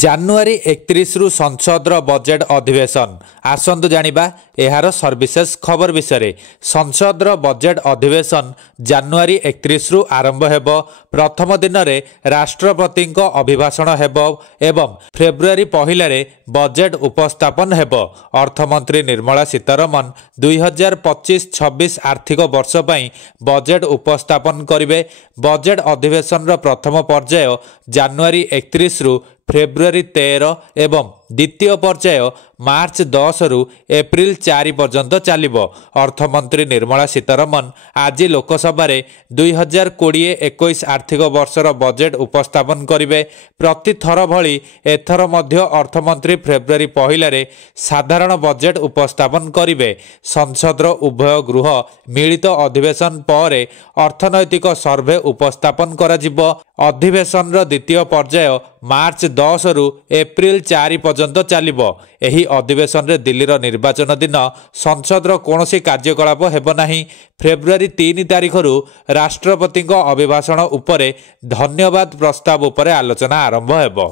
ଜାନୁଆରୀ 31 रु संसदर बजेट अधिवेशन आसंतु जानिबा एहार सर्विसेस खबर विषय। संसदर बजेट अधिवेशन जानुआरी 31 रु आरंभ हेबो। प्रथम दिन में राष्ट्रपति अभिभाषण हेबो एवं फेब्रुआरी पहिला रे बजेट उपस्थापन हेबो। अर्थमंत्री निर्मला सीतारमण 2025-26 आर्थिक वर्ष पई बजेट उपस्थापन करिवे। बजेट अधिवेशन प्रथम पर्याय जानुआरी 31 रु फेब्रुआरी 13 एवं द्वितीय पर्याय मार्च 10 रु एप्रिल 4 पर्यंत चलिबो। अर्थमंत्री निर्मला सीतारमण आज लोकसभा 2020-21 आर्थिक वर्षर बजेट उपस्थापन करिवे। प्रति थर भली एथर मध्य अर्थमंत्री फेब्रुआरी पहिला रे साधारण बजेट उपस्थापन करिवे। संसदर उभय गृह मिलित अधिवेशन पर अर्थनैतिक सर्वे उपस्थापन करा जिवो। अधिवेशन द्वितीय पर्याय मार्च 10 रु एप्रिल 4 पर्यंत चलिबो। एही अधिवेशन रे दिल्लीर निर्वाचन दिन संसदर कोनोसी कार्यकलाप हेबो नाही। फेब्रुआरी 3 तारिख रु राष्ट्रपति अभिभाषण उपरे धन्यवाद प्रस्ताव उपरे आलोचना आरंभ हेबो।